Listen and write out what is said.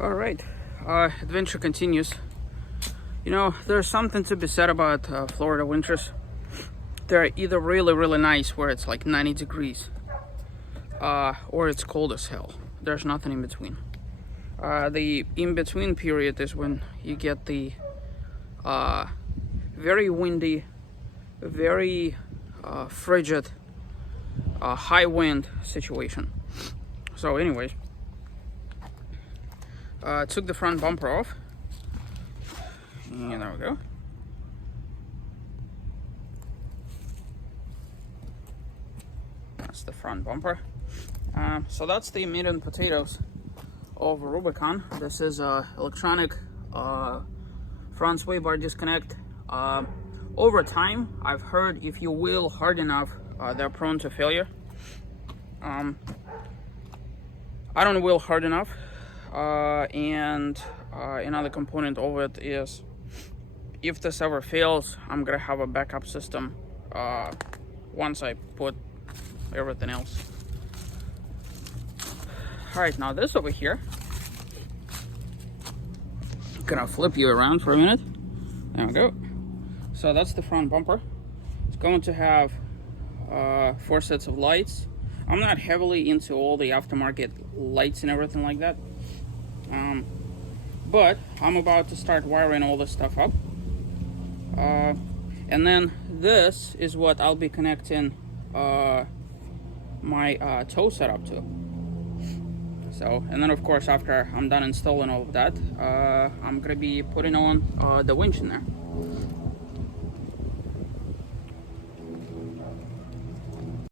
All right, adventure continues. You know, there's something to be said about Florida winters. They're either really nice where it's like 90 degrees, or it's cold as hell. There's nothing in between. The in-between period is when you get the very windy, very frigid, high wind situation. So anyways, took the front bumper off, and there we go. That's the front bumper. So that's the meat and potatoes of Rubicon. This is electronic front sway bar disconnect. Over time, I've heard if you wheel hard enough, they're prone to failure. I don't wheel hard enough, and another component of it is if this ever fails, I'm gonna have a backup system once I put everything else. All right, now this over here, gonna flip you around for a minute. There we go. So that's the front bumper. It's going to have 4 sets of lights. I'm not heavily into all the aftermarket lights and everything like that, but I'm about to start wiring all this stuff up, and then this is what I'll be connecting my tow setup to. So, and then of course after I'm done installing all of that, I'm gonna be putting on the winch in there.